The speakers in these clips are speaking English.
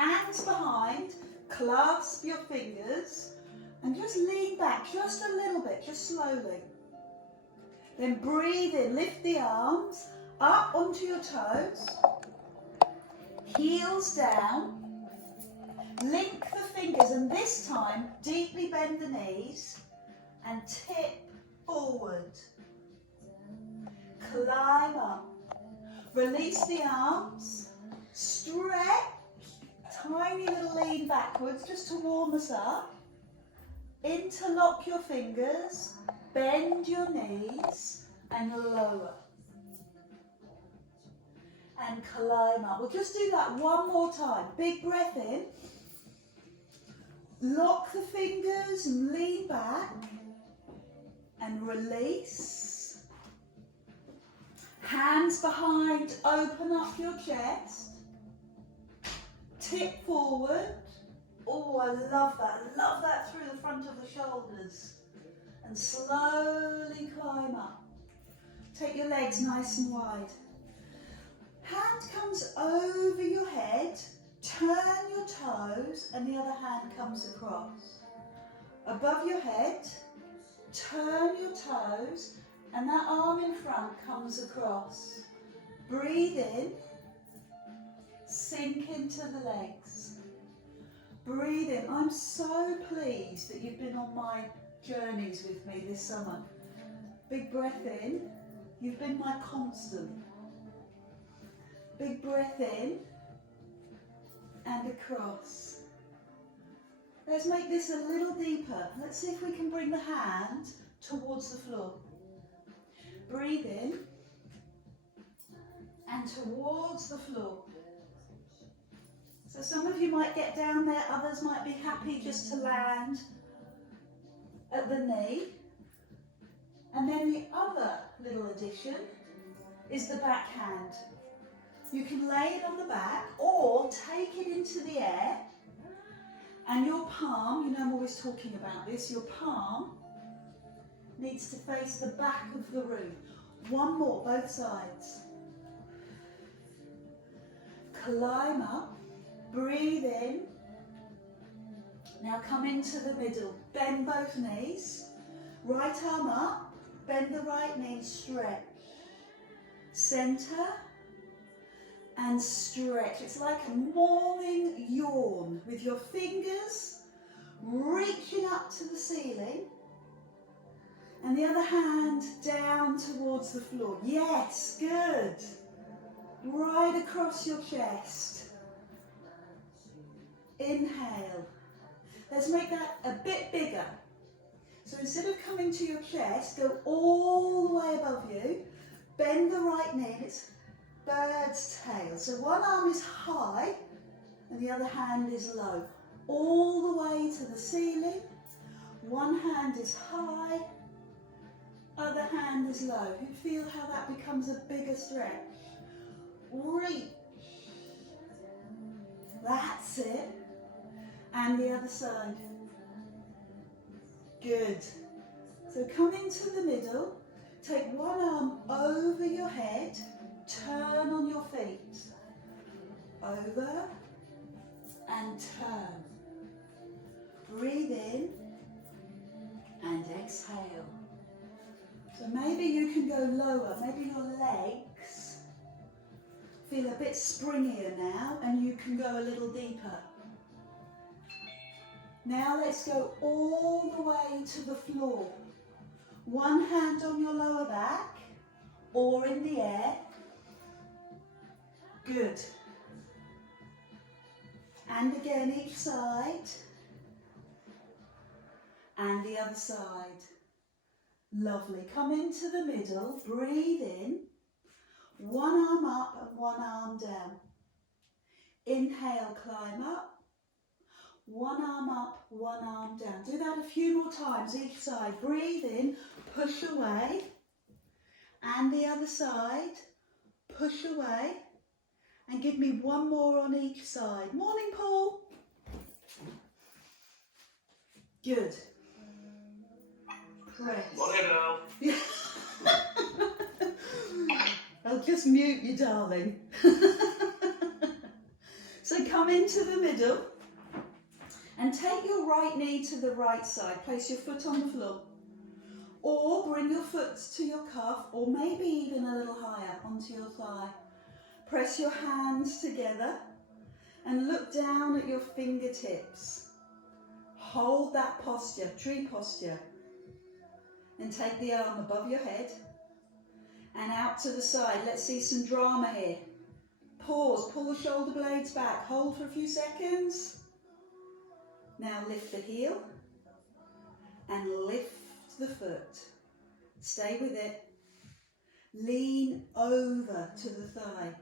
Hands behind, clasp your fingers and just lean back just a little bit, just slowly. Then breathe in, lift the arms up onto your toes, heels down, link the fingers, and this time deeply bend the knees and tip forward. Climb up, release the arms, stretch, tiny little lean backwards just to warm us up. Interlock your fingers, bend your knees and lower. And climb up. We'll just do that one more time. Big breath in. Lock the fingers and lean back. And release. Hands behind, open up your chest. Tip forward. Oh, I love that. I love that through the front of the shoulders. And slowly climb up. Take your legs nice and wide. Hand comes over your head. Turn your toes and the other hand comes across. Above your head, turn your toes and that arm in front comes across. Breathe in. Sink into the legs. Breathe in. I'm so pleased that you've been on my journeys with me this summer. Big breath in. You've been my constant. Big breath in and across. Let's make this a little deeper. Let's see if we can bring the hand towards the floor. Breathe in and towards the floor. So some of you might get down there, others might be happy just to land at the knee. And then the other little addition is the back hand. You can lay it on the back or take it into the air and your palm, you know I'm always talking about this, your palm needs to face the back of the room. One more, both sides. Climb up, breathe in. Now come into the middle, bend both knees, right arm up, bend the right knee, stretch. Center. And stretch. It's like a morning yawn with your fingers reaching up to the ceiling and the other hand down towards the floor. Yes, good. Right across your chest. Inhale. Let's make that a bit bigger. So instead of coming to your chest, go all the way above you, bend the right knee, and it's bird's tail. So one arm is high and the other hand is low. All the way to the ceiling. One hand is high, other hand is low. You feel how that becomes a bigger stretch. Reach. That's it. And the other side. Good. So come into the middle. Take one arm over your head. Turn on your feet. Over and turn. Breathe in and exhale. So maybe you can go lower. Maybe your legs feel a bit springier now and you can go a little deeper. Now let's go all the way to the floor. One hand on your lower back or in the air. Good. And again each side. And the other side. Lovely. Come into the middle. Breathe in. One arm up and one arm down. Inhale, climb up. One arm up, one arm down. Do that a few more times each side. Breathe in, push away. And the other side. Push away. And give me one more on each side. Morning, Paul. Good. Press. Morning, Adele. I'll just mute you, darling. So come into the middle and take your right knee to the right side. Place your foot on the floor. Or bring your foot to your calf, or maybe even a little higher onto your thigh. Press your hands together and look down at your fingertips. Hold that posture, tree posture. And take the arm above your head and out to the side. Let's see some drama here. Pause, pull the shoulder blades back. Hold for a few seconds. Now lift the heel and lift the foot. Stay with it. Lean over to the thigh.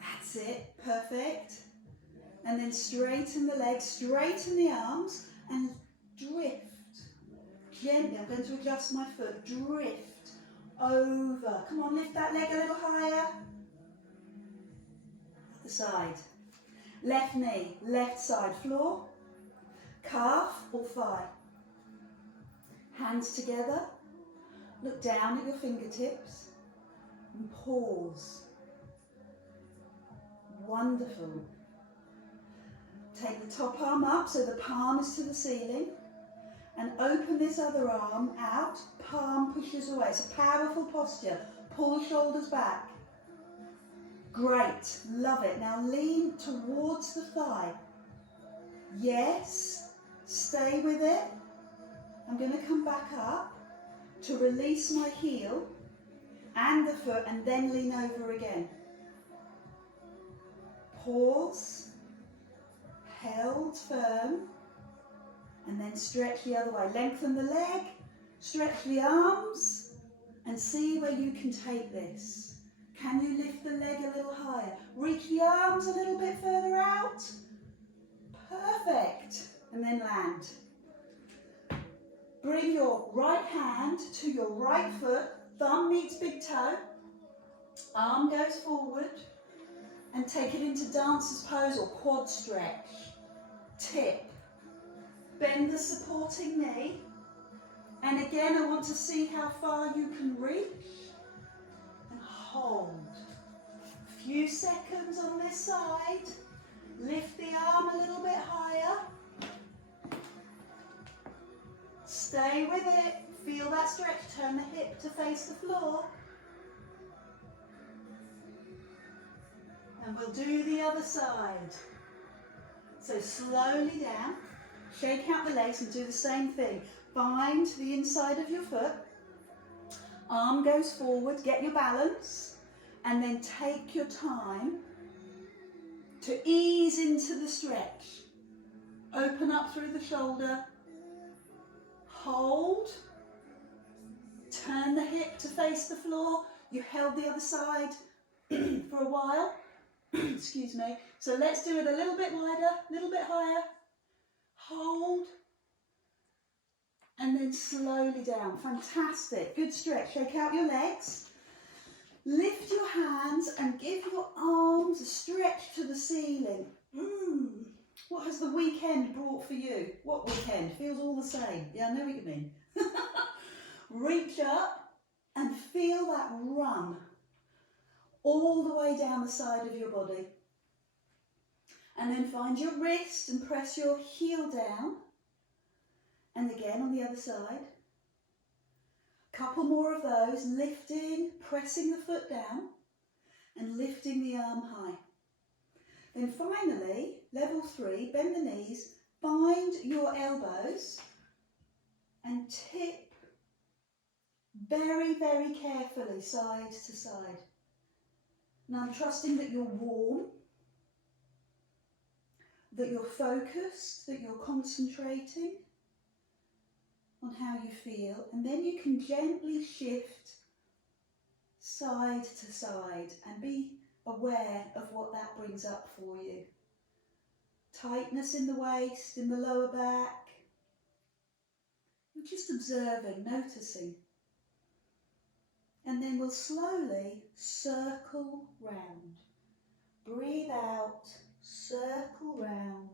That's it, perfect. And then straighten the legs, straighten the arms and drift. Gently, I'm going to adjust my foot. Drift over. Come on, lift that leg a little higher. Other side. Left knee, left side floor. Calf or thigh. Hands together. Look down at your fingertips and pause. Wonderful. Take the top arm up so the palm is to the ceiling and open this other arm out. Palm pushes away. It's a powerful posture. Pull the shoulders back. Great. Love it. Now lean towards the thigh. Yes. Stay with it. I'm going to come back up to release my heel and the foot and then lean over again. Pause, held firm, and then stretch the other way. Lengthen the leg, stretch the arms, and see where you can take this. Can you lift the leg a little higher? Reach the arms a little bit further out. Perfect. And then land. Bring your right hand to your right foot, thumb meets big toe, arm goes forward, and take it into dancer's pose or quad stretch. Tip. Bend the supporting knee. And again, I want to see how far you can reach. And hold. A few seconds on this side. Lift the arm a little bit higher. Stay with it. Feel that stretch. Turn the hip to face the floor. And we'll do the other side. So slowly down. Shake out the legs and do the same thing. Find the inside of your foot. Arm goes forward. Get your balance. And then take your time to ease into the stretch. Open up through the shoulder. Hold. Turn the hip to face the floor. You held the other side for a while. Excuse me. So let's do it a little bit wider, a little bit higher. Hold. And then slowly down. Fantastic. Good stretch. Shake out your legs. Lift your hands and give your arms a stretch to the ceiling. What has the weekend brought for you? What weekend? Feels all the same. Yeah, I know what you mean. Reach up and feel that run all the way down the side of your body. And then find your wrist and press your heel down. And again on the other side. Couple more of those, lifting, pressing the foot down and lifting the arm high. Then finally, level 3, bend the knees, find your elbows and tip very, very carefully side to side. Now I'm trusting that you're warm, that you're focused, that you're concentrating on how you feel, and then you can gently shift side to side and be aware of what that brings up for you. Tightness in the waist, in the lower back. You're just observing, noticing. And then we'll slowly circle round. Breathe out, circle round.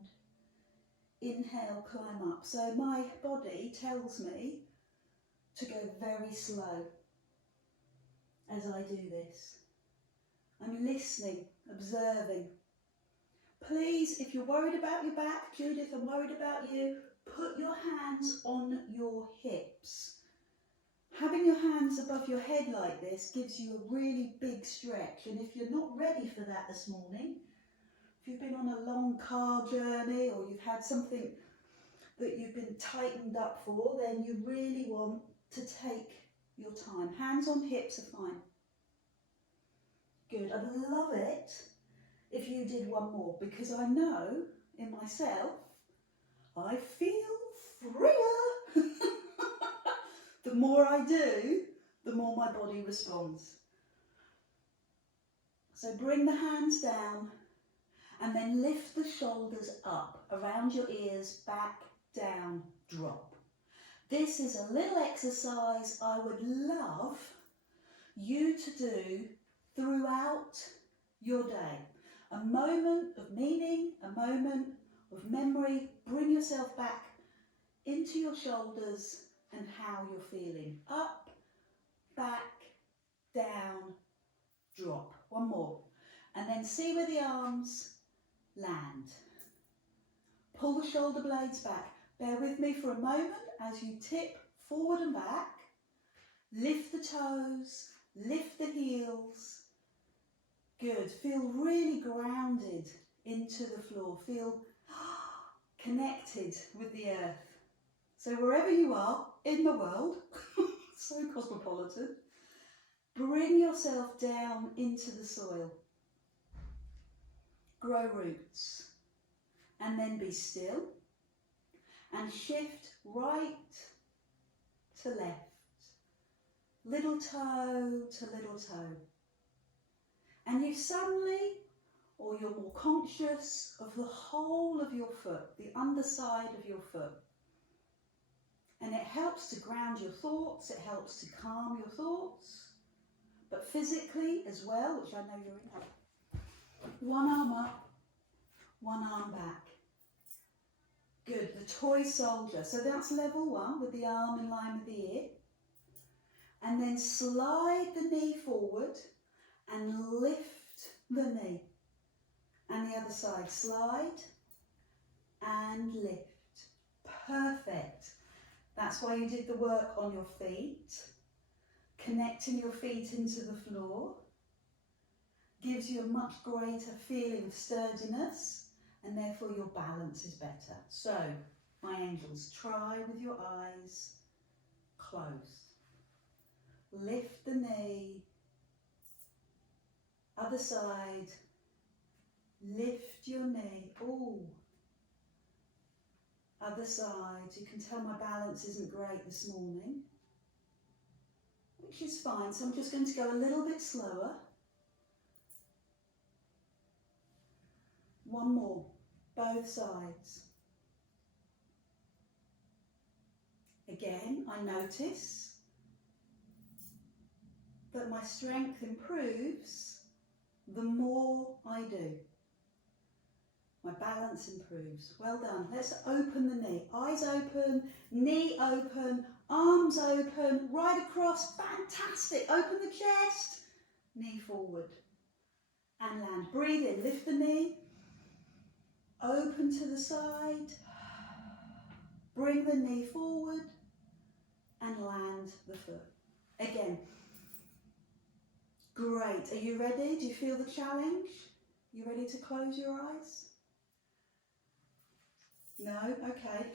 Inhale, climb up. So my body tells me to go very slow as I do this. I'm listening, observing. Please, if you're worried about your back, Judith, I'm worried about you, put your hands on your hips. Having your hands above your head like this gives you a really big stretch, and if you're not ready for that this morning, if you've been on a long car journey or you've had something that you've been tightened up for, then you really want to take your time. Hands on hips are fine. Good. I'd love it if you did one more, because I know in myself, I feel freer. The more I do, the more my body responds. So bring the hands down and then lift the shoulders up around your ears, back, down, drop. This is a little exercise I would love you to do throughout your day. A moment of meaning, a moment of memory. Bring yourself back into your shoulders and how you're feeling. Up, back, down, drop. One more. And then see where the arms land. Pull the shoulder blades back. Bear with me for a moment as you tip forward and back. Lift the toes, lift the heels. Good. Feel really grounded into the floor. Feel connected with the earth. So wherever you are in the world, so cosmopolitan, bring yourself down into the soil. Grow roots. And then be still. And shift right to left. Little toe to little toe. And you suddenly, or you're more conscious of the whole of your foot, the underside of your foot. And it helps to ground your thoughts, it helps to calm your thoughts, but physically as well, which I know you're in. One arm up, one arm back. Good, the toy soldier. So that's level one, with the arm in line with the ear. And then slide the knee forward and lift the knee. And the other side, slide and lift. Perfect. That's why you did the work on your feet. Connecting your feet into the floor gives you a much greater feeling of sturdiness, and therefore your balance is better. So, my angels, try with your eyes closed. Lift the knee. Other side. Lift your knee. Ooh. Other side. You can tell my balance isn't great this morning, which is fine. So I'm just going to go a little bit slower. One more. Both sides. Again, I notice that my strength improves the more I do. My balance improves. Well done. Let's open the knee. Eyes open, knee open, arms open, right across. Fantastic. Open the chest. Knee forward. And land. Breathe in. Lift the knee. Open to the side. Bring the knee forward. And land the foot. Again. Great. Are you ready? Do you feel the challenge? You ready to close your eyes? No? Okay.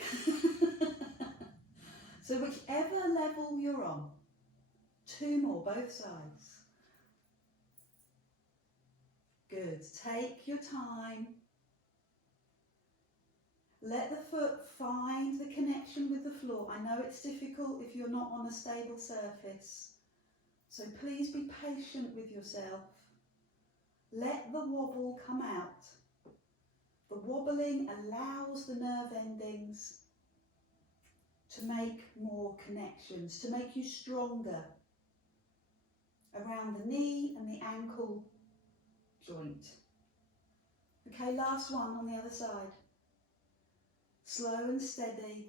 So whichever level you're on, two more, both sides. Good. Take your time. Let the foot find the connection with the floor. I know it's difficult if you're not on a stable surface. So please be patient with yourself. Let the wobble come out. The wobbling allows the nerve endings to make more connections, to make you stronger around the knee and the ankle joint. Okay, last one on the other side. Slow and steady.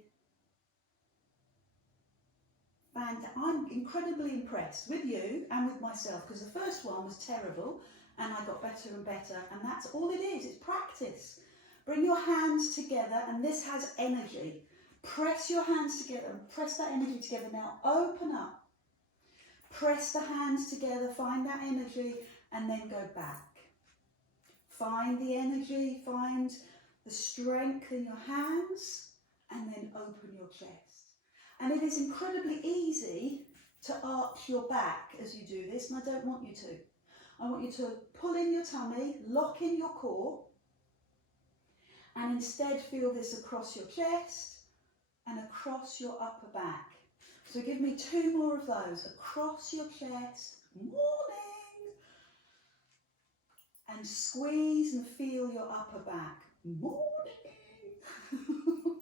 And I'm incredibly impressed with you and with myself, because the first one was terrible and I got better and better. And that's all it is, it's practice. Bring your hands together, and this has energy. Press your hands together and press that energy together. Now open up. Press the hands together, find that energy, and then go back. Find the energy, find the strength in your hands, and then open your chest. And it is incredibly easy to arch your back as you do this, and I don't want you to. I want you to pull in your tummy, lock in your core, and instead feel this across your chest and across your upper back. So give me 2 more of those. Across your chest, morning, and squeeze and feel your upper back, morning.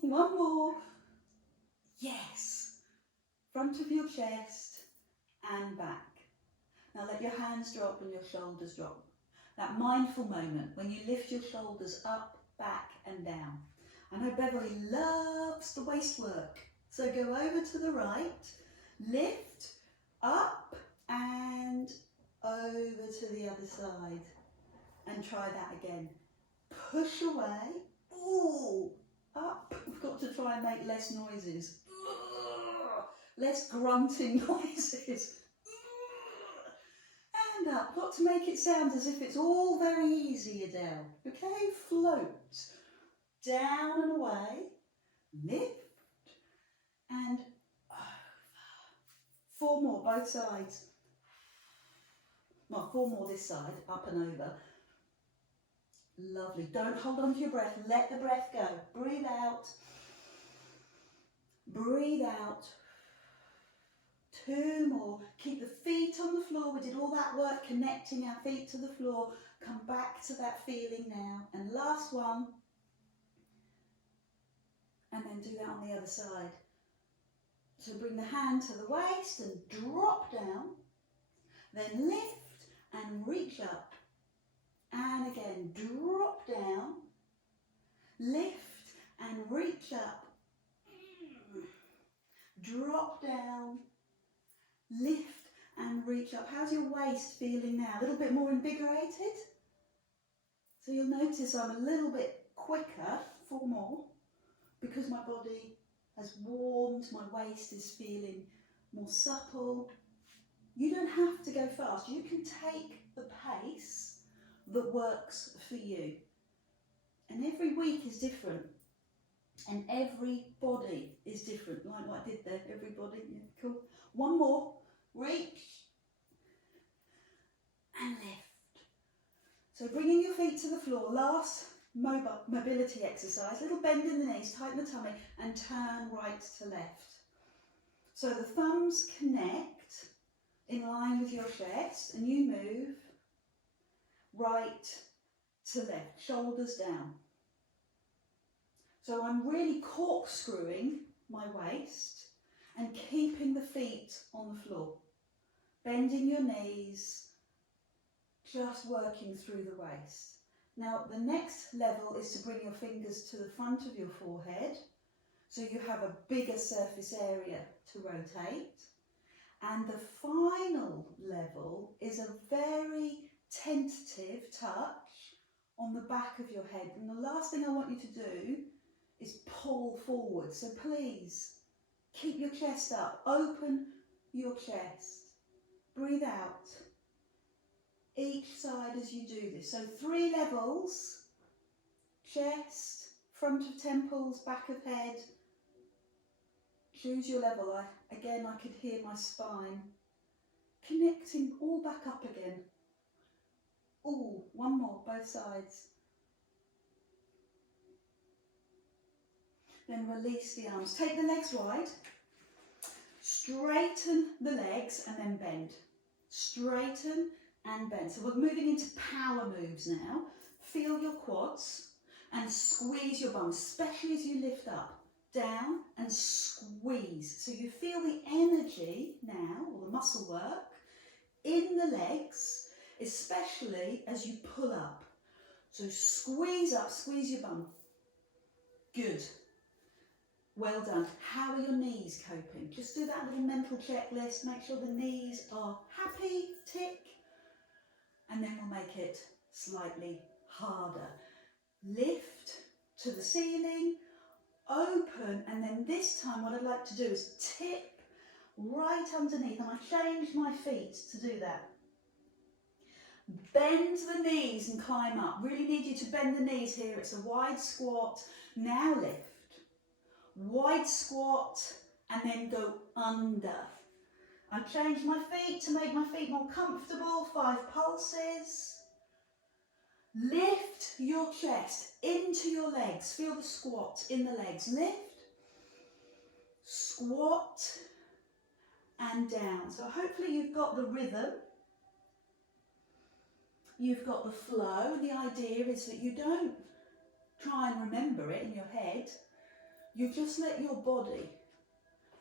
One more, yes, front of your chest and back. Now let your hands drop and your shoulders drop. That mindful moment when you lift your shoulders up, back and down. I know Beverly loves the waist work, so go over to the right, lift, up and over to the other side, and try that again. Push away, ooh, up. We've got to try and make less noises, less grunting noises, and up. Got to make it sound as if it's all very easy, Adele. Okay, float. Down and away, lift, and over. 4 more, both sides. Well, 4 more this side, up and over. Lovely. Don't hold on to your breath. Let the breath go. Breathe out. Breathe out. 2 more. Keep the feet on the floor. We did all that work connecting our feet to the floor. Come back to that feeling now. And last one. And then do that on the other side. So bring the hand to the waist and drop down. Then lift and reach up. And again, drop down. Lift and reach up. Drop down. Lift and reach up. How's your waist feeling now? A little bit more invigorated? So you'll notice I'm a little bit quicker. 4 more. Because my body has warmed, my waist is feeling more supple. You don't have to go fast. You can take the pace that works for you. And every week is different. And every body is different. Like what I did there, everybody. Yeah, cool. 1 more. Reach and lift. So bringing your feet to the floor. Last mobility exercise, little bend in the knees, tighten the tummy and turn right to left. So the thumbs connect in line with your chest and you move right to left, shoulders down. So I'm really corkscrewing my waist and keeping the feet on the floor, bending your knees, just working through the waist. Now the next level is to bring your fingers to the front of your forehead so you have a bigger surface area to rotate. And the final level is a very tentative touch on the back of your head. And the last thing I want you to do is pull forward. So please keep your chest up, open your chest, breathe out. Each side as you do this. So 3 levels, chest, front of temples, back of head. Choose your level. Again, I could hear my spine. Connecting all back up again. Ooh, 1 more, both sides. Then release the arms. Take the legs wide. Straighten the legs and then bend. Straighten and bend. So we're moving into power moves now. Feel your quads and squeeze your bum, especially as you lift up. Down and squeeze. So you feel the energy now, or the muscle work, in the legs, especially as you pull up. So squeeze up, squeeze your bum. Good. Well done. How are your knees coping? Just do that little mental checklist. Make sure the knees are happy, tick. and then we'll make it slightly harder. Lift to the ceiling, open, and then this time what I'd like to do is tip right underneath, and I change my feet to do that. Bend the knees and climb up. Really need you to bend the knees here. It's a wide squat. Now lift. Wide squat and then go under. I've changed my feet to make my feet more comfortable. 5 pulses. Lift your chest into your legs. Feel the squat in the legs. Lift, squat, and down. So hopefully you've got the rhythm. You've got the flow. The idea is that you don't try and remember it in your head. You just let your body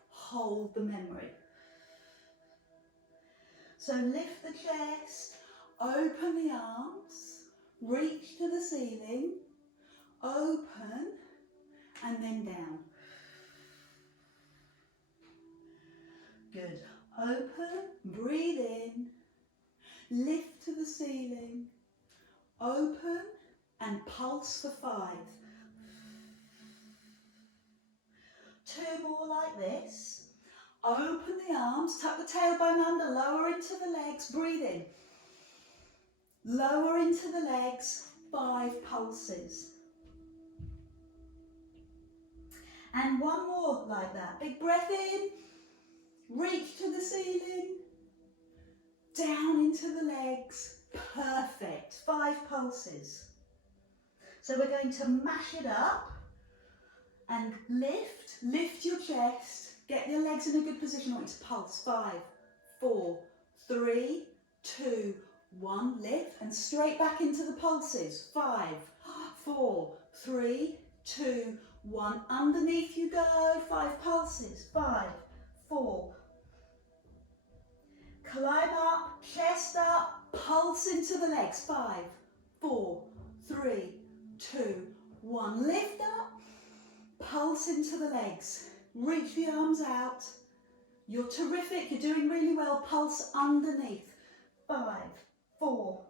hold the memory. So lift the chest, open the arms, reach to the ceiling, open, and then down. Good. Open, breathe in, lift to the ceiling, open, and pulse for 5. 2 more like this. Open the arms, tuck the tailbone under, lower into the legs, breathe in. Lower into the legs, 5 pulses. And 1 more like that. Big breath in, reach to the ceiling, down into the legs, perfect. 5 pulses. So we're going to mash it up and lift your chest. Get your legs in a good position. I want you to pulse. 5, 4, 3, 2, 1. Lift and straight back into the pulses. 5, 4, 3, 2, 1. Underneath you go. 5 pulses. 5, 4. Climb up, chest up, pulse into the legs. 5, 4, 3, 2, 1. Lift up, pulse into the legs. Reach the arms out. You're terrific. You're doing really well. Pulse underneath. 5, 4.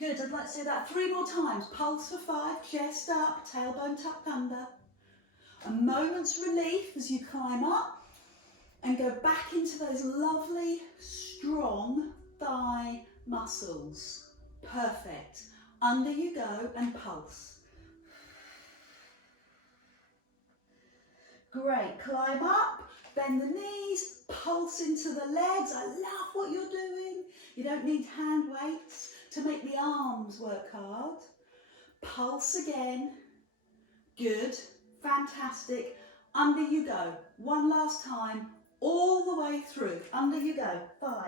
Good. I'd like to do that 3 more times. Pulse for 5. Chest up. Tailbone tucked under. A moment's relief as you climb up and go back into those lovely, strong thigh muscles. Perfect. Under you go and pulse. Great, climb up, bend the knees, pulse into the legs. I love what you're doing. You don't need hand weights to make the arms work hard. Pulse again. Good, fantastic. Under you go. 1 last time, all the way through. Under you go. 5,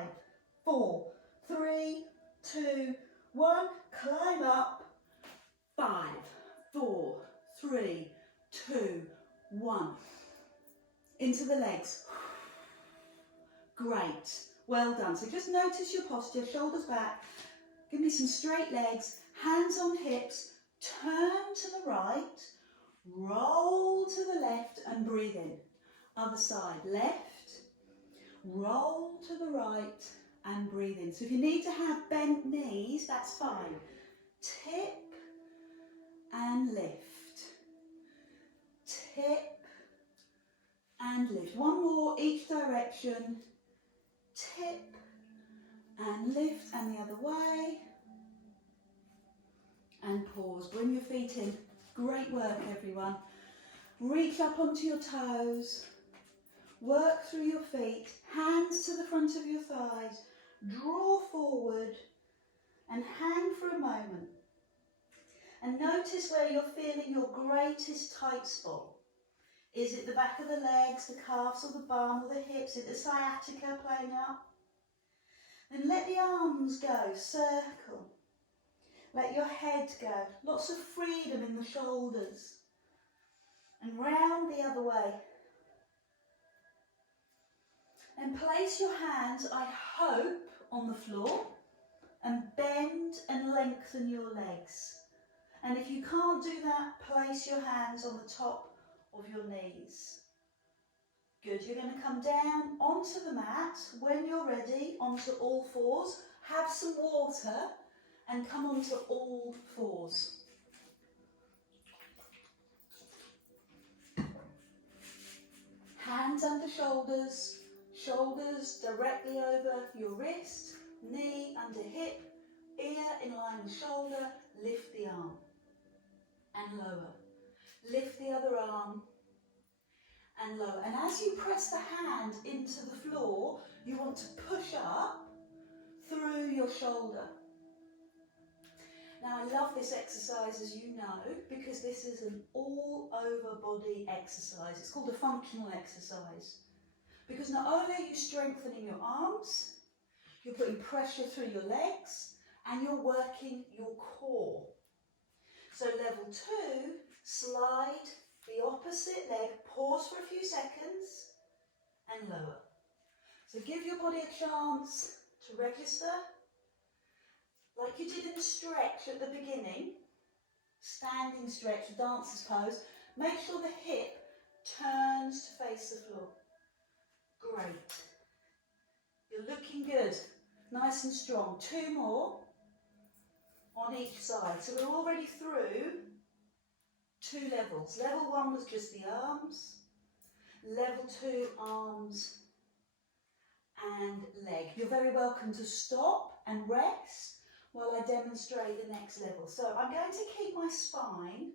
4, 3, 2, 1. Climb up. 5, 4, 3, 2, 1. Into the legs. Great. Well done. So just notice your posture, shoulders back. Give me some straight legs, hands on hips, turn to the right, roll to the left and breathe in. Other side, left, roll to the right and breathe in. So if you need to have bent knees, that's fine. Tip and lift. Tip and lift. 1 more each direction. Tip and lift, and the other way. And pause. Bring your feet in. Great work, everyone. Reach up onto your toes. Work through your feet. Hands to the front of your thighs. Draw forward and hang for a moment. And notice where you're feeling your greatest tight spot. Is it the back of the legs, the calves or the bum or the hips? Is it the sciatica playing up? Then let the arms go, circle. Let your head go. Lots of freedom in the shoulders. And round the other way. And place your hands, I hope, on the floor and bend and lengthen your legs. And if you can't do that, place your hands on the top of your knees. Good, you're going to come down onto the mat when you're ready, onto all fours. Have some water and come onto all fours. Hands under shoulders, shoulders directly over your wrist, knee under hip, ear in line with shoulder, lift the arm and lower. Lift the other arm and lower. And as you press the hand into the floor, you want to push up through your shoulder. Now I love this exercise, as you know, because this is an all-over body exercise. It's called a functional exercise. Because not only are you strengthening your arms, you're putting pressure through your legs, and you're working your core. So level 2, slide the opposite leg, pause for a few seconds, and lower. So give your body a chance to register, like you did in the stretch at the beginning, standing stretch, dancer's pose. Make sure the hip turns to face the floor. Great. You're looking good, nice and strong. 2 more on each side. So we're already through 2 levels. Level 1 was just the arms. Level 2, arms and leg. You're very welcome to stop and rest while I demonstrate the next level. So I'm going to keep my spine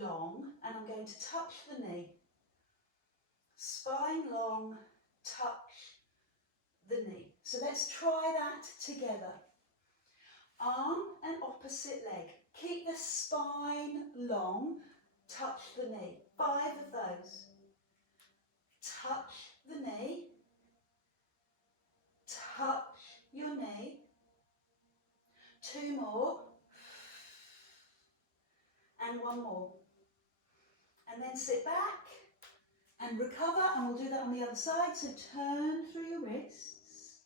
long and I'm going to touch the knee. Spine long, touch the knee. So let's try that together. Arm and opposite leg. Keep the spine long, touch the knee. 5 of those. Touch the knee. Touch your knee. 2 more. And 1 more. And then sit back and recover, and we'll do that on the other side. So turn through your wrists.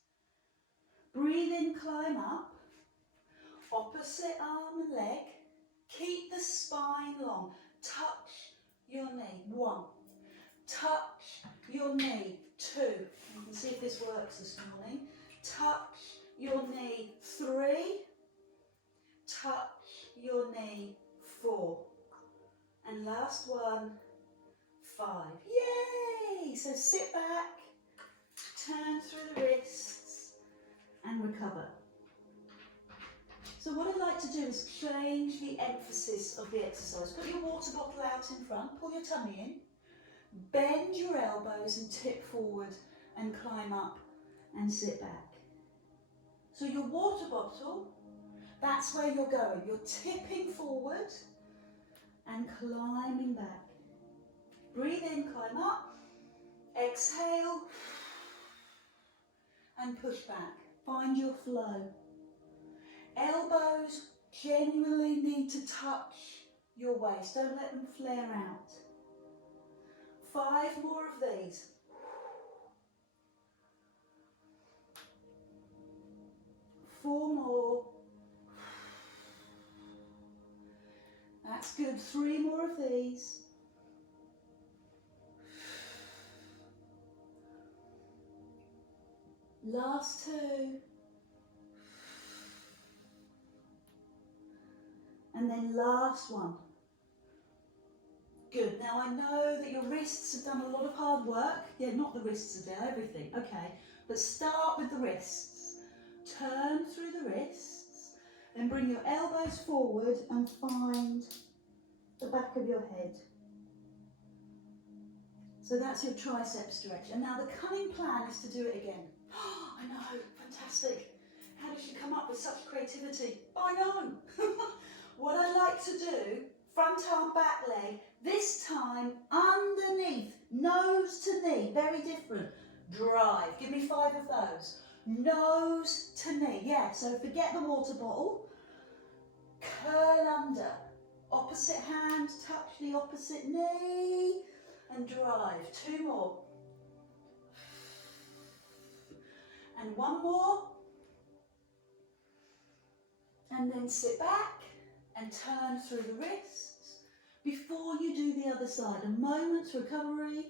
Breathe in, climb up. Opposite arm and leg. Keep the spine long. Touch your knee. 1. Touch your knee. 2. You can see if this works this morning. Touch your knee. 3. Touch your knee. 4. And last one. 5. Yay! So sit back, turn through the wrists and recover. So what I'd like to do is change the emphasis of the exercise. Put your water bottle out in front, pull your tummy in, bend your elbows and tip forward and climb up and sit back. So your water bottle, that's where you're going. You're tipping forward and climbing back. Breathe in, climb up, exhale and push back. Find your flow. Elbows genuinely need to touch your waist. Don't let them flare out. 5 more of these. 4 more. That's good. 3 more of these. Last 2. And then last 1. Good. Now I know that your wrists have done a lot of hard work. Yeah, not the wrists, Adele, everything. Okay. But start with the wrists. Turn through the wrists. Then bring your elbows forward and find the back of your head. So that's your tricep stretch. And now the cunning plan is to do it again. Oh, I know, fantastic. How does she come up with such creativity? I know. What I like to do, front arm, back leg, this time underneath, nose to knee, very different. Drive, give me 5 of those. Nose to knee, yeah, so forget the water bottle. Curl under, opposite hand, touch the opposite knee, and drive. 2 more. And 1 more. And then sit back and turn through the wrists before you do the other side. A moment's recovery.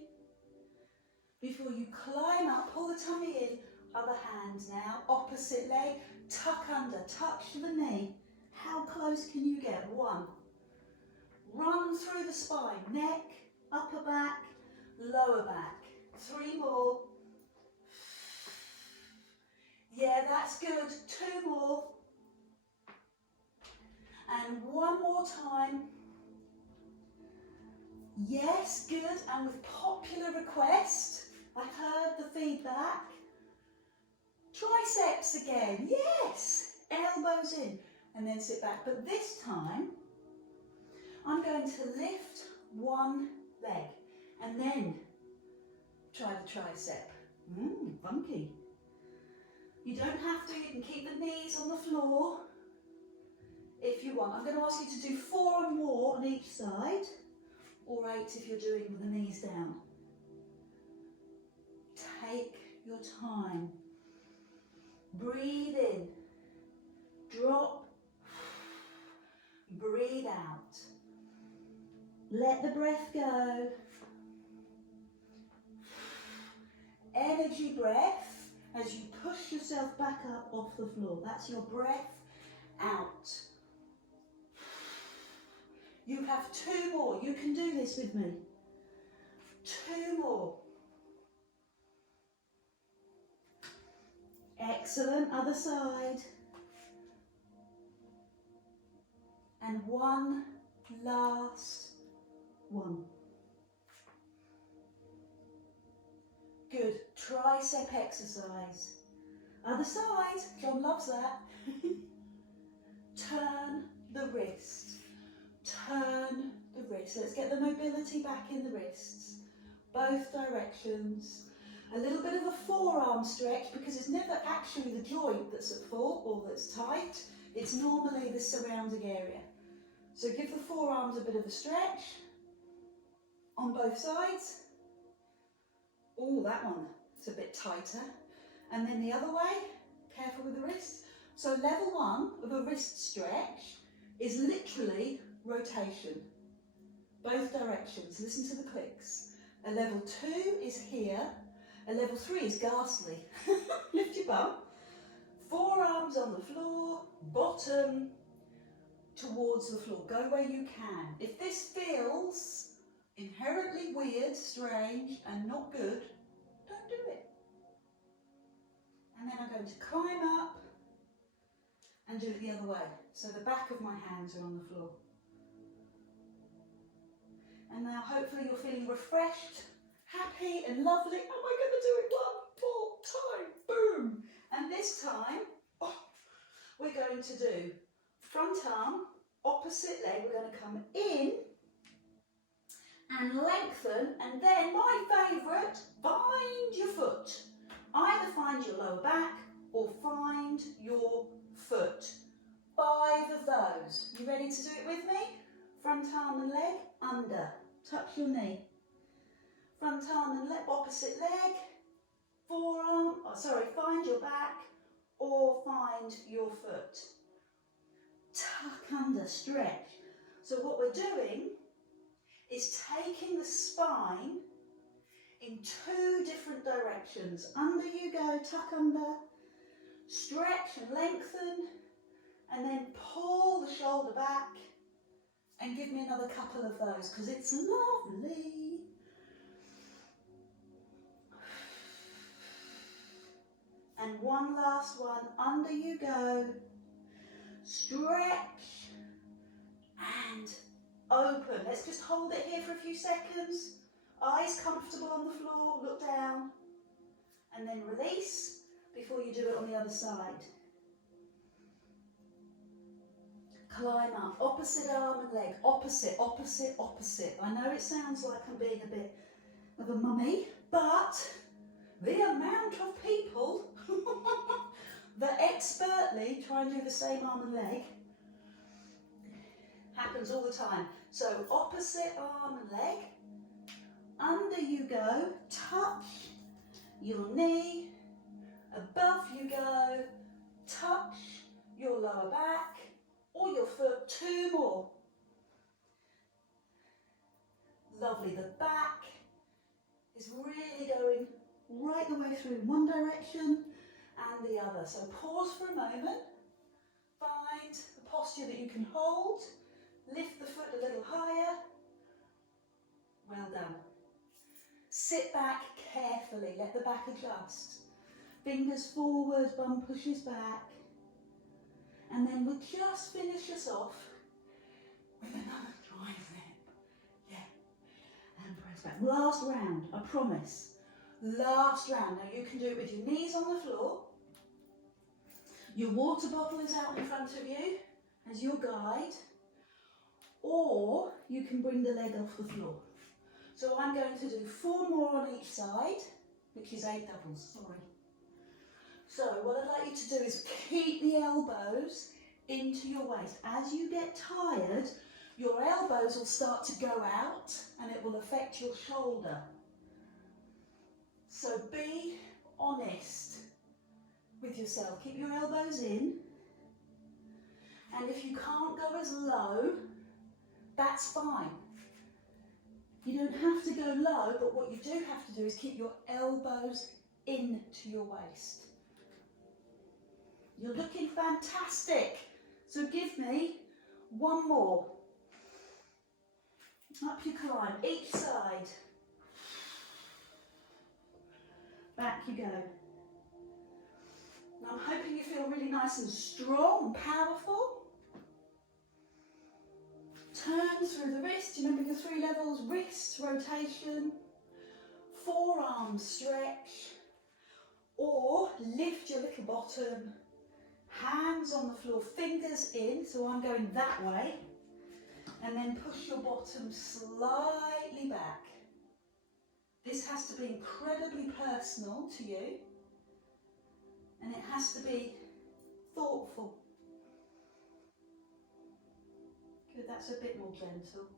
Before you climb up, pull the tummy in, other hand now, opposite leg, tuck under, touch the knee. How close can you get? 1. Run through the spine, neck, upper back, lower back. 3 more. Yeah, that's good. 2 more. And 1 more time. Yes, good. And with popular request, I heard the feedback. Triceps again. Yes. Elbows in. And then sit back. But this time, I'm going to lift 1 leg. And then try the tricep. Funky. You don't have to. You can keep the knees on the floor if you want. I'm going to ask you to do 4 or more on each side. Or 8 if you're doing with the knees down. Take your time. Breathe in. Drop. Breathe out. Let the breath go. Energy breath as you push yourself back up off the floor. That's your breath out. You have 2 more. You can do this with me. 2 more. Excellent. Other side. And 1 last one. Good. Tricep exercise. Other side. John loves that. Turn the wrist. Turn the wrist. Let's get the mobility back in the wrists. Both directions. A little bit of a forearm stretch because it's never actually the joint that's at fault or that's tight. It's normally the surrounding area. So give the forearms a bit of a stretch on both sides. Oh, that one, it's a bit tighter. And then the other way, careful with the wrists. So level 1 of a wrist stretch is literally rotation, both directions. Listen to the clicks. A level 2 is here. A level 3 is ghastly. Lift your bum. Forearms on the floor, bottom towards the floor. Go where you can. If this feels inherently weird, strange, and not good, don't do it. And then I'm going to climb up and do it the other way. So the back of my hands are on the floor. And now hopefully you're feeling refreshed, happy and lovely. Am I going to do it 1 more time? Boom. And this time, we're going to do front arm, opposite leg. We're going to come in and lengthen. And then my favourite, find your foot. Either find your lower back or find your foot. 5 of those. You ready to do it with me? Front arm and leg, under. Touch your knee. Front arm and leg, opposite leg. Find your back or find your foot. Tuck under, stretch. So what we're doing is taking the spine in 2 different directions. Under you go, tuck under, stretch and lengthen, and then pull the shoulder back and give me another couple of those because it's lovely. And one last one, under you go, stretch and open. Let's just hold it here for a few seconds. Eyes comfortable on the floor, look down, and then release before you do it on the other side. Climb up, opposite arm and leg, opposite, opposite, opposite. I know it sounds like I'm being a bit of a mummy, but the amount of people that expertly try and do the same arm and leg happens all the time. So opposite arm and leg, under you go, touch your knee, above you go, touch your lower back or your foot. 2 more. Lovely, the back is really going right the way through one direction and the other. So pause for a moment, find a posture that you can hold, lift the foot a little higher. Well done. Sit back carefully, let the back adjust. Fingers forward, bum pushes back. And then we'll just finish us off with another dry rep. Yeah. And press back. Last round, I promise. Last round. Now you can do it with your knees on the floor. Your water bottle is out in front of you as your guide. Or you can bring the leg off the floor. So I'm going to do 4 more on each side, which is 8 doubles, sorry. So what I'd like you to do is keep the elbows into your waist. As you get tired, your elbows will start to go out and it will affect your shoulder. So be honest with yourself. Keep your elbows in. And if you can't go as low, that's fine. You don't have to go low, but what you do have to do is keep your elbows into your waist. You're looking fantastic. So give me 1 more. Up you climb, each side. Back you go. Now I'm hoping you feel really nice and strong and powerful. Turn through the wrist. Remember your 3 levels: wrist rotation, forearm stretch, or lift your little bottom, hands on the floor, fingers in, so I'm going that way, and then push your bottom slightly back. This has to be incredibly personal to you, and it has to be thoughtful. Good, that's a bit more gentle.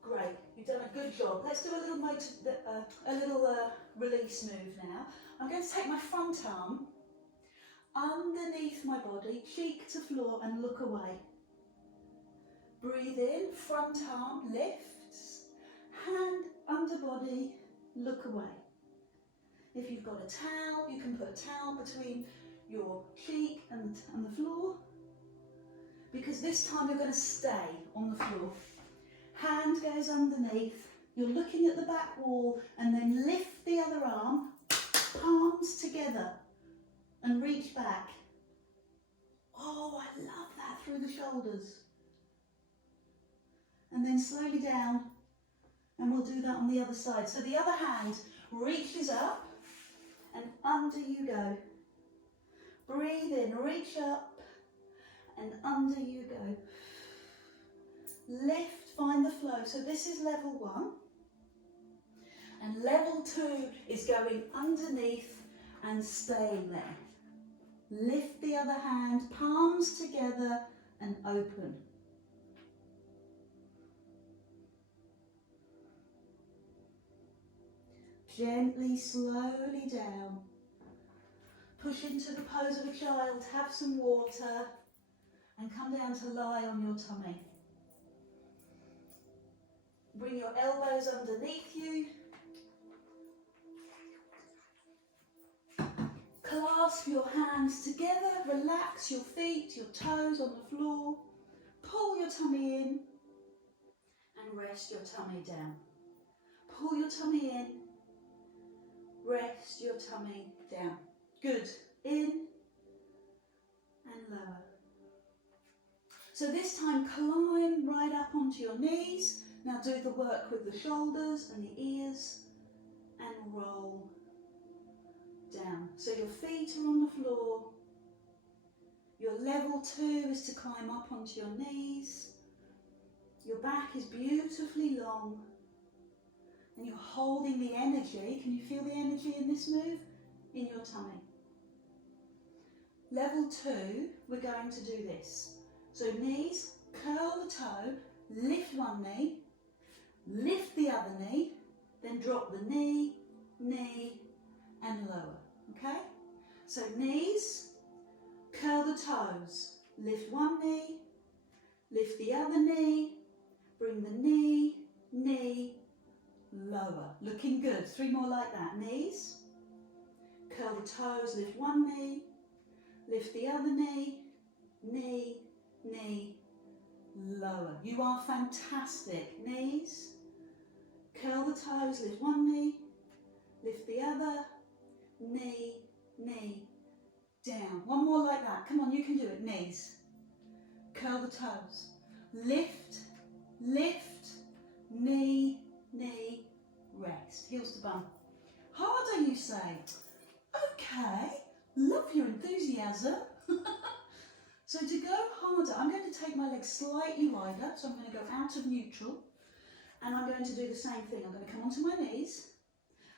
Great, you've done a good job. Let's do a little release move now. I'm going to take my front arm underneath my body, cheek to floor, and look away. Breathe in, front arm lifts, hand under body, look away. If you've got a towel, you can put a towel between your cheek and the floor, because this time you're going to stay on the floor. Hand goes underneath, you're looking at the back wall, and then lift the other arm, palms together, and reach back. Oh, I love that, through the shoulders. And then slowly down, and we'll do that on the other side. So the other hand reaches up, and under you go. Breathe in, reach up, and under you go. Lift, find the flow. So this is level 1. And level 2 is going underneath and staying there. Lift the other hand, palms together, and open. Gently, slowly down. Push into the pose of a child, have some water, and come down to lie on your tummy. Bring your elbows underneath you. Clasp your hands together, relax your feet, your toes on the floor. Pull your tummy in and rest your tummy down. Pull your tummy in, rest your tummy down. Good. In and lower. So this time climb right up onto your knees. Now do the work with the shoulders and the ears and roll down. So your feet are on the floor. Your level 2 is to climb up onto your knees. Your back is beautifully long. And you're holding the energy. Can you feel the energy in this move? In your tummy. Level 2, we're going to do this. So knees, curl the toe, lift one knee, lift the other knee, then drop the knee, knee, and lower. Okay? So knees, curl the toes, lift one knee, lift the other knee, bring the knee, knee, lower. Looking good. 3 more like that. Knees. Curl the toes, lift one knee, lift the other knee, knee, knee, lower. You are fantastic. Knees. Curl the toes, lift one knee, lift the other, knee, knee, down. 1 more like that. Come on, you can do it. Knees. Curl the toes. Lift, lift, knee, knee, rest. Heels to bum. Harder, you say? Okay, love your enthusiasm. So to go harder, I'm going to take my legs slightly wider, so I'm going to go out of neutral, and I'm going to do the same thing. I'm going to come onto my knees,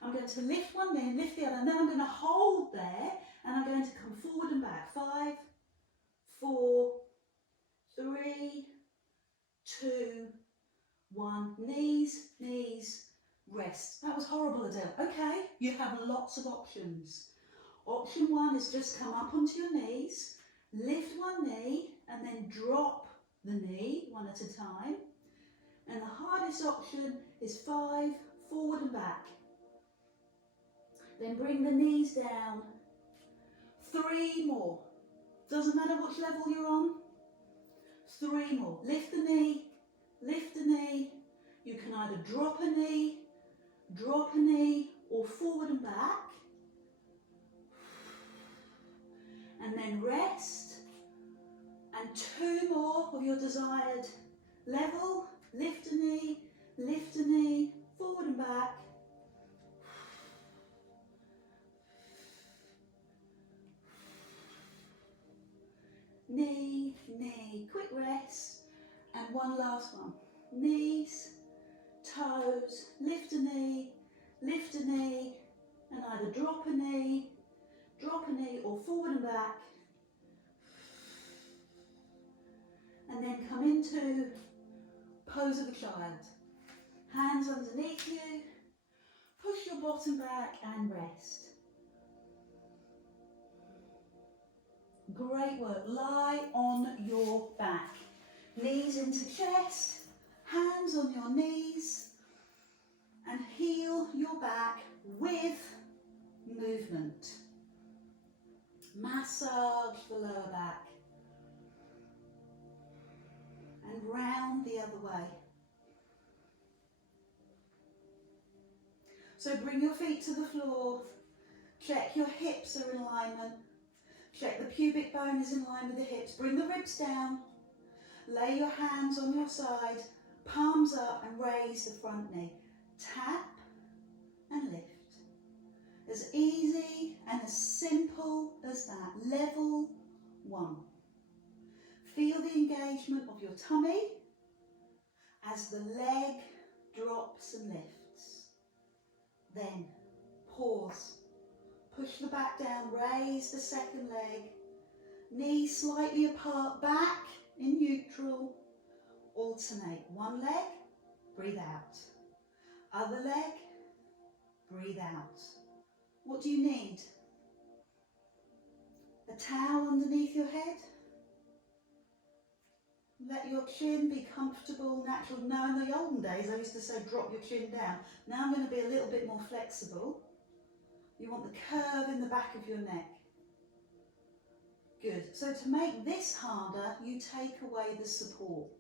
I'm going to lift one knee and lift the other, and then I'm going to hold there, and I'm going to come forward and back. 5, 4, 3, 2, 1. Knees, knees, rest. That was horrible, Adele. Okay, you have lots of options. Option 1 is just come up onto your knees, lift one knee, and then drop the knee one at a time. And the hardest option is 5, forward and back. Then bring the knees down. 3 more. Doesn't matter which level you're on. 3 more. Lift the knee, lift the knee. You can either drop a knee, or forward and back. And then rest. And 2 more of your desired level. Lift a knee, forward and back. Knee, knee, quick rest. And 1 last one. Knees, toes, lift a knee, and either drop a knee, or forward and back. And then come into pose of a child. Hands underneath you, push your bottom back and rest. Great work. Lie on your back. Knees into chest, hands on your knees, and heel your back with movement. Massage the lower back. And round the other way. So bring your feet to the floor. Check your hips are in alignment. Check the pubic bone is in line with the hips. Bring the ribs down. Lay your hands on your side. Palms up and raise the front knee. Tap and lift. As easy and as simple as that. Level 1. Feel the engagement of your tummy as the leg drops and lifts. Then pause. Push the back down, raise the second leg. Knees slightly apart, back in neutral. Alternate. One leg, breathe out. Other leg, breathe out. What do you need? A towel underneath your head? Let your chin be comfortable, natural. Now in the olden days I used to say drop your chin down. Now I'm going to be a little bit more flexible. You want the curve in the back of your neck. Good. So to make this harder, you take away the support.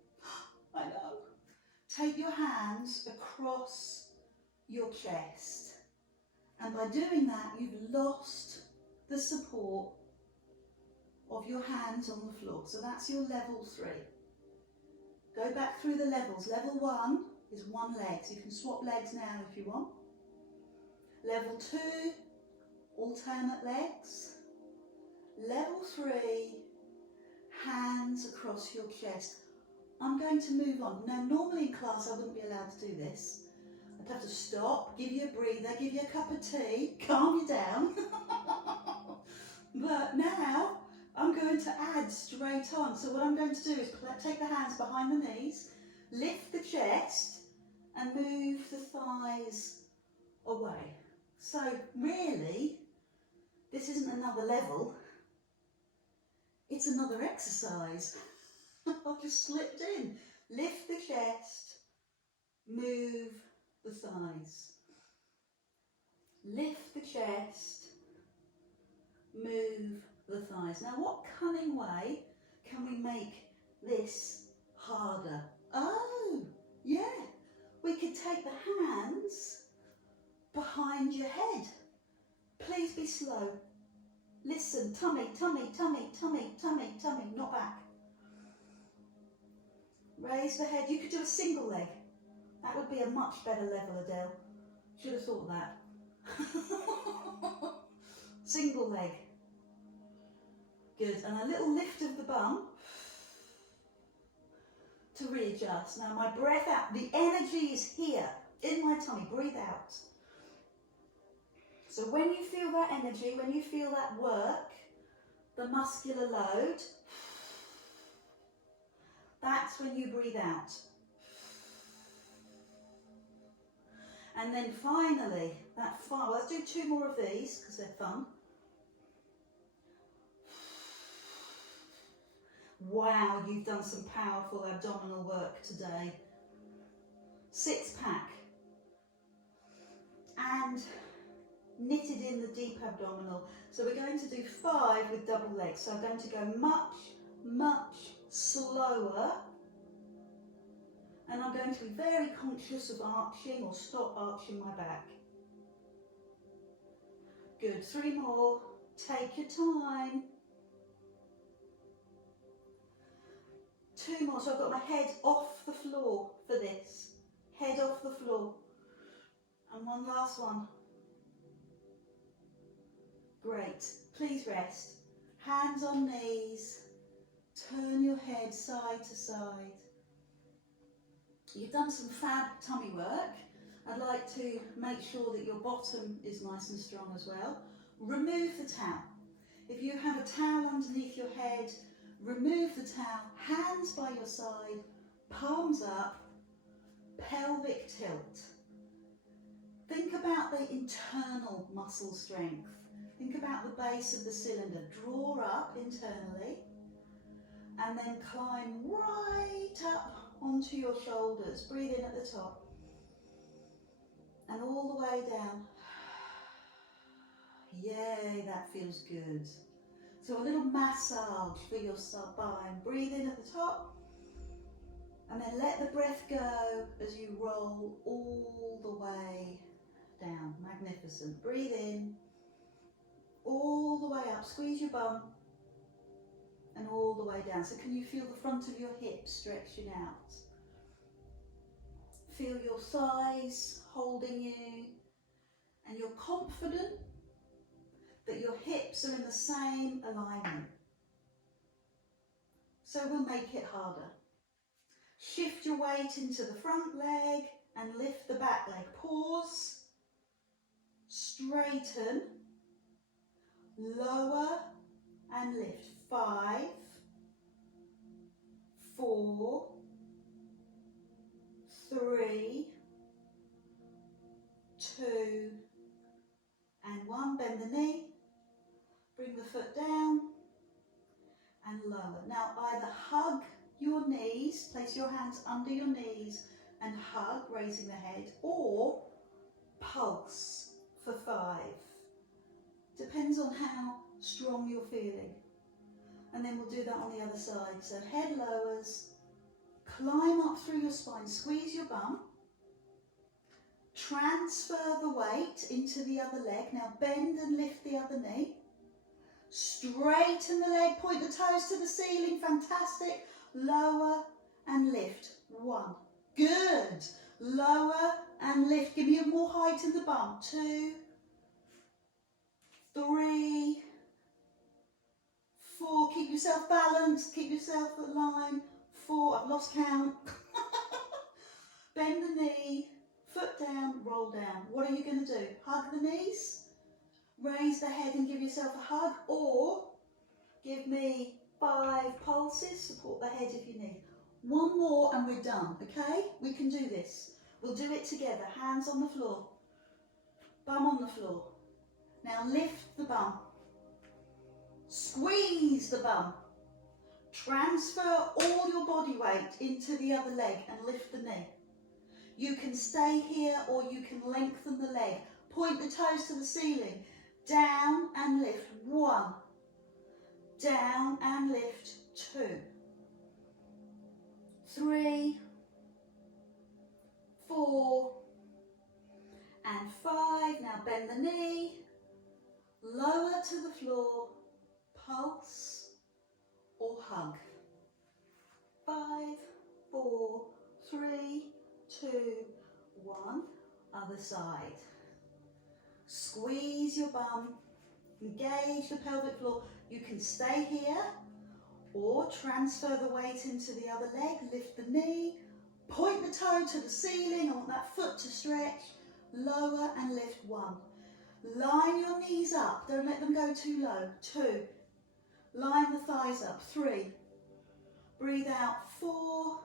I know. Take your hands across your chest. And by doing that, you've lost the support of your hands on the floor. So that's your level 3. Go back through the levels. Level 1 is one leg. So you can swap legs now if you want. Level 2, alternate legs. Level 3, hands across your chest. I'm going to move on. Now, normally in class I wouldn't be allowed to do this. I'd have to stop, give you a breather, give you a cup of tea, calm you down. But now I'm going to add straight on. So what I'm going to do is take the hands behind the knees, lift the chest and move the thighs away. So really, this isn't another level, it's another exercise. I've just slipped in. Lift the chest, move the thighs. Lift the chest, move the thighs. Now what cunning way can we make this harder? Oh, yeah. We could take the hands behind your head. Please be slow. Listen, tummy, tummy, tummy, tummy, tummy, tummy, not back. Raise the head. You could do a single leg. That would be a much better level, Adele. Should have thought of that. Single leg. Good. And a little lift of the bum to readjust. Now my breath out. The energy is here in my tummy. Breathe out. So when you feel that energy, when you feel that work, the muscular load, that's when you breathe out. And then finally, let's do 2 more of these because they're fun. Wow, you've done some powerful abdominal work today. 6-pack. And knitted in the deep abdominal. So we're going to do 5 with double legs. So I'm going to go much, much slower. And I'm going to be very conscious of arching or stop arching my back. Good, 3 more. Take your time. 2 more. So I've got my head off the floor for this. Head off the floor. And one last one. Great. Please rest. Hands on knees. Turn your head side to side. You've done some fab tummy work. I'd like to make sure that your bottom is nice and strong as well. Remove the towel. If you have a towel underneath your head, remove the towel, hands by your side, palms up, pelvic tilt. Think about the internal muscle strength. Think about the base of the cylinder. Draw up internally and then climb right up onto your shoulders. Breathe in at the top and all the way down. Yay, that feels good. So a little massage for your spine. Breathe in at the top and then let the breath go as you roll all the way down. Magnificent. Breathe in, all the way up. Squeeze your bum and all the way down. So can you feel the front of your hips stretching out? Feel your thighs holding you and you're confident that your hips are in the same alignment. So we'll make it harder. Shift your weight into the front leg and lift the back leg. Pause, straighten, lower and lift. 5, 4, 3, 2, and 1. Bend the knee, bring the foot down and lower. Now either hug your knees, place your hands under your knees and hug, raising the head, or pulse for 5. Depends on how strong you're feeling. And then we'll do that on the other side. So head lowers, climb up through your spine, squeeze your bum, transfer the weight into the other leg. Now bend and lift the other knee. Straighten the leg, point the toes to the ceiling, fantastic. Lower and lift. 1. Good. Lower and lift. Give me more height in the bum. 2, 3, 4. Keep yourself balanced, keep yourself at line. 4, I've lost count. Bend the knee, foot down, roll down. What are you going to do? Hug the knees, raise the head and give yourself a hug, or give me 5 pulses, support the head if you need. 1 more and we're done, okay? We can do this. We'll do it together, hands on the floor, bum on the floor. Now lift the bum, squeeze the bum, transfer all your body weight into the other leg and lift the knee. You can stay here or you can lengthen the leg. Point the toes to the ceiling. Down and lift. 1. Down and lift. 2. 3. 4. And 5. Now bend the knee. Lower to the floor. Pulse or hug. 5, 4, 3, 2, 1. Other side. Squeeze your bum. Engage the pelvic floor. You can stay here or transfer the weight into the other leg. Lift the knee. Point the toe to the ceiling. I want that foot to stretch. Lower and lift. 1. Line your knees up. Don't let them go too low. 2. Line the thighs up. 3. Breathe out. 4.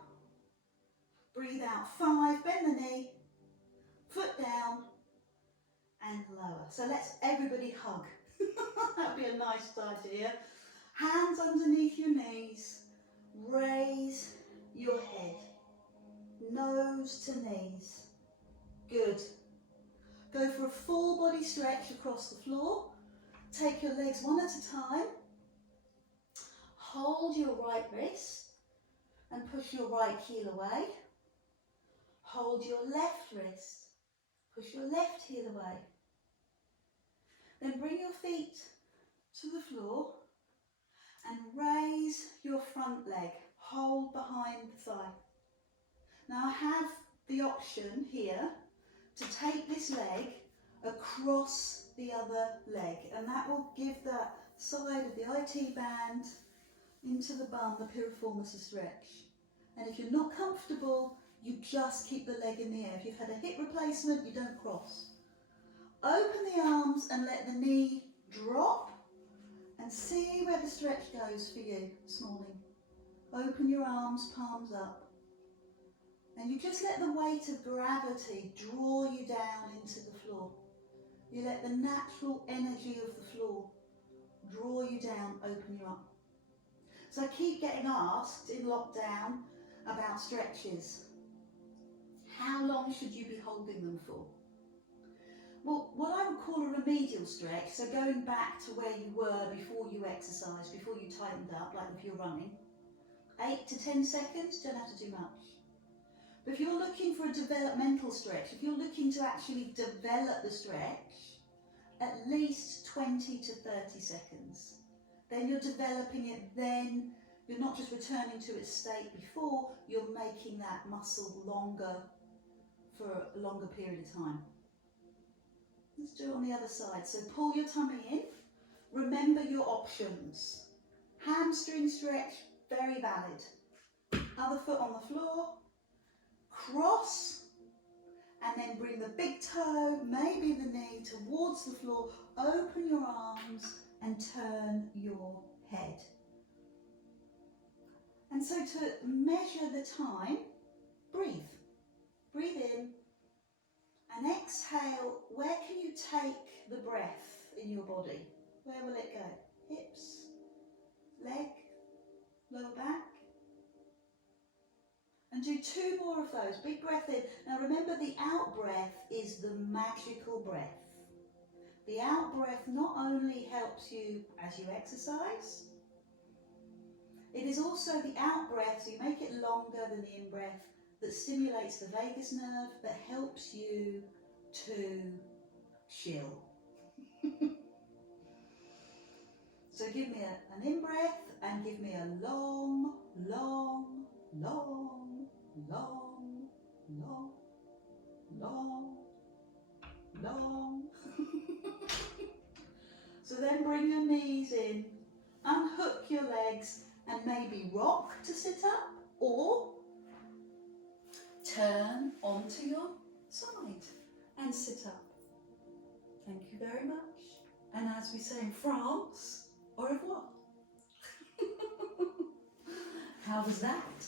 Breathe out. 5. Bend the knee. Foot down and lower. So let's everybody hug. That'd be a nice idea. Hands underneath your knees. Raise your head. Nose to knees. Good. Go for a full body stretch across the floor. Take your legs one at a time. Hold your right wrist and push your right heel away. Hold your left wrist. Push your left heel away. Then bring your feet to the floor and raise your front leg. Hold behind the thigh. Now I have the option here to take this leg across the other leg, and that will give that side of the IT band into the bum, the piriformis, a stretch. And if you're not comfortable, you just keep the leg in the air. If you've had a hip replacement, you don't cross. Open the arms and let the knee drop and see where the stretch goes for you this morning. Open your arms, palms up. And you just let the weight of gravity draw you down into the floor. You let the natural energy of the floor draw you down, open you up. So I keep getting asked in lockdown about stretches. How long should you be holding them for? Well, what I would call a remedial stretch, so going back to where you were before you exercised, before you tightened up, like if you're running, 8 to 10 seconds, don't have to do much. But if you're looking for a developmental stretch, if you're looking to actually develop the stretch, at least 20 to 30 seconds. Then you're developing it, then you're not just returning to its state before, you're making that muscle longer for a longer period of time. Let's do it on the other side. So pull your tummy in. Remember your options. Hamstring stretch, very valid. Other foot on the floor. Cross. And then bring the big toe, maybe the knee, towards the floor. Open your arms and turn your head. And so to measure the time, breathe. Breathe in. And exhale. Where can you take the breath in your body? Where will it go? Hips, leg, lower back. And do 2 more of those. Big breath in. Now remember, the out breath is the magical breath. The out breath not only helps you as you exercise, it is also the out breath, so you make it longer than the in breath, that stimulates the vagus nerve, that helps you to chill. So give me an in breath and give me a long, long, long, long, long, long, long. So then bring your knees in, unhook your legs and maybe rock to sit up or turn onto your side and sit up. Thank you very much. And as we say in France, au revoir. How was that?